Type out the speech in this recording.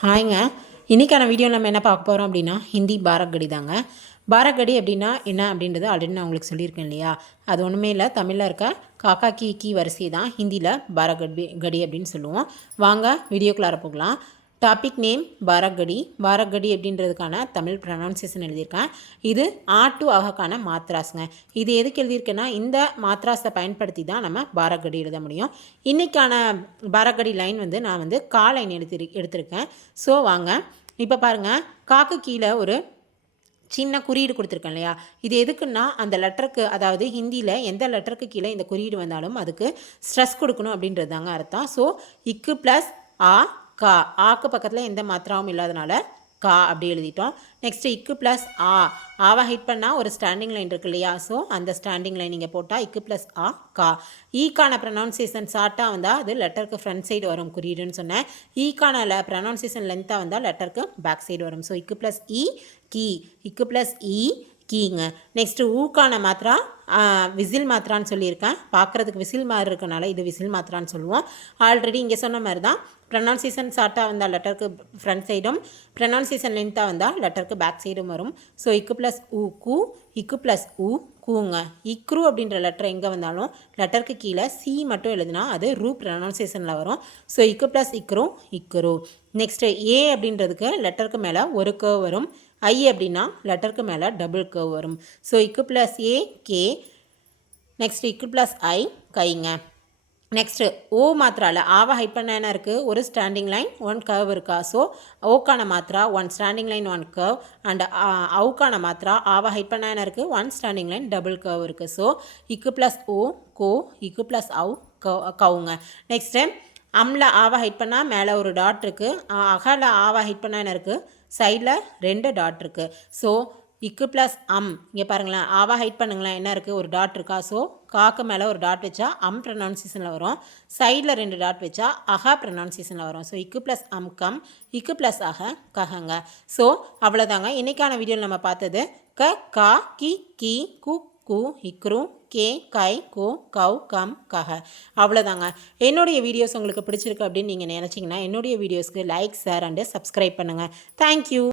ஹாய்ங்க. இன்றைக்கான வீடியோ நம்ம என்ன பார்க்க போகிறோம் அப்படின்னா ஹிந்தி பாரக்கடி தாங்க. பாரக்கடி அப்படின்னா என்ன அப்படின்றது ஆல்ரெடி நான் உங்களுக்கு சொல்லியிருக்கேன் இல்லையா? அது ஒன்றுமே இல்லை, தமிழில் இருக்க காக்கா கீ வரிசை தான் ஹிந்தியில் பாரக்கடி அப்படின்னு சொல்லுவோம். வாங்க வீடியோக்குள்ளார போகலாம். Topic name பாரக்கடி. பாரக்கடி அப்படின்றதுக்கான தமிழ் ப்ரொனவுன்சியேஷன் எழுதியிருக்கேன். இது ஆ டு அகக்கான மாத்ராஸுங்க. இது எதுக்கு எழுதியிருக்கேன்னா இந்த மாத்ராஸை பயன்படுத்தி தான் நம்ம பாரக்கடி எழுத முடியும். இன்றைக்கான பாரக்கடி லைன் நான் கா லைன் எடுத்திருக்கேன். ஸோ வாங்க இப்போ பாருங்கள், காக்கு கீழே ஒரு சின்ன குறியீடு கொடுத்துருக்கேன் இல்லையா? இது எதுக்குன்னா அந்த லெட்டருக்கு, அதாவது ஹிந்தியில் எந்த லெட்டருக்கு கீழே இந்த குறியீடு வந்தாலும் அதுக்கு ஸ்ட்ரெஸ் கொடுக்கணும் அப்படின்றது தாங்க அர்த்தம். ஸோ இக்கு ப்ளஸ் ஆ கா, ஆக்கு பக்கத்தில் எந்த மாத்திராவும் இல்லாதனால கா அப்படி எழுதிட்டோம். நெக்ஸ்ட்டு இக்கு ப்ளஸ் ஆ, ஆவை ஹிட் பண்ணால் ஒரு ஸ்டாண்டிங் லைன் இருக்கு இல்லையா? ஸோ அந்த ஸ்டாண்டிங் லைன் நீங்கள் போட்டால் இக்கு ப்ளஸ் ஆ கா. ஈக்கான ப்ரொனவுன்சியேஷன் ஷார்ட்டாக வந்தால் அது லெட்டருக்கு ஃப்ரண்ட் சைடு வரும் குறியீடுன்னு சொன்னேன். ஈக்கான ப்ரொனவுன்சியேஷன் லென்த்தாக வந்தால் லெட்டருக்கு பேக் சைடு வரும். ஸோ இக்கு ப்ளஸ் இ கீ, இக்கு ப்ளஸ் இ கீங்க. நெக்ஸ்ட்டு ஊக்கான மாத்திரா விசில் மாத்திரான்னு சொல்லியிருக்கேன். பார்க்குறதுக்கு விசில் மாதிரி இருக்கனால இது விசில் மாத்திரான்னு சொல்லுவோம். ஆல்ரெடி இங்கே சொன்ன மாதிரி தான் ப்ரொனவுன்சியேஷன் ஷார்ட்டாக வந்தால் லெட்டருக்கு ஃப்ரண்ட் சைடும், ப்ரொனவுன்சியேஷன் லென்த்தாக வந்தால் லெட்டருக்கு பேக் சைடும் வரும். ஸோ இக்கு ப்ளஸ் ஊ கூ, இக்கு ப்ளஸ் ஊ கூங்க. இக்ரு அப்படின்ற லெட்டர் எங்கே வந்தாலும் லெட்டருக்கு கீழே சி மட்டும் எழுதுனா அது ரூ ப்ரொனவுன்சியேஷனில் வரும். ஸோ இக்கு ப்ளஸ் இக்ரு இக்ரு. நெக்ஸ்ட்டு ஏ அப்படின்றதுக்கு லெட்டருக்கு மேலே ஒரு கர்வ் வரும். ஐ அப்படின்னா லெட்டருக்கு மேலே டபுள் கர்வ் வரும். ஸோ இக்கு ப்ளஸ் ஏ கே. நெக்ஸ்ட் இக்கு ப்ளஸ் ஐ கைங்க. நெக்ஸ்ட்டு ஓ மாத்திராவில் ஆவை ஹைட் பண்ண என்ன இருக்குது? ஒரு ஸ்டாண்டிங் லைன், ஒன் கர்வ் இருக்கா? ஸோ ஓக்கான மாத்திரா one standing line, one curve. And அவுக்கான மாத்திரா ஆவை ஹைட் பண்ண என்ன இருக்குது? One standing line, double curve இருக்குது. ஸோ இக்கு ப்ளஸ் ஓ கோ, இக்கு ப்ளஸ் அவு கவுங்க. நெக்ஸ்ட்டு அம்ல ஆவை ஹைட் பண்ணால் மேலே ஒரு டாட் இருக்குது. அகல ஆவை ஹைட் பண்ணால் என்ன இருக்குது? சைடில் 2 டாட் இருக்குது. ஸோ இக்கு ப்ளஸ் அம், இங்கே பாருங்களேன், ஆவா ஹைட் பண்ணுங்களேன், என்ன இருக்குது? ஒரு டாட் இருக்கா? ஸோ காக்கு மேலே ஒரு டாட் வச்சா அம் ப்ரொனவுன்சியேஷனில் வரும். சைடில் 2 டாட் வச்சா அஹா ப்ரொனவுன்சியேஷனில் வரும். ஸோ இக்கு ப்ளஸ் அம் கம், இக்கு ப்ளஸ் அஹ கஹங்க. ஸோ அவ்வளோதாங்க இன்றைக்கான வீடியோவில் நம்ம பார்த்தது க கா கி கி கு கு இக்ரு கே கை கோ கவ் கம் கஹ. அவ்வளோதாங்க. என்னுடைய வீடியோஸ் உங்களுக்கு பிடிச்சிருக்கு அப்படின்னு நீங்கள் நினச்சிங்கன்னா என்னுடைய வீடியோஸ்க்கு லைக், ஷேர் அண்டு சப்ஸ்கிரைப் பண்ணுங்கள். தேங்க்யூ.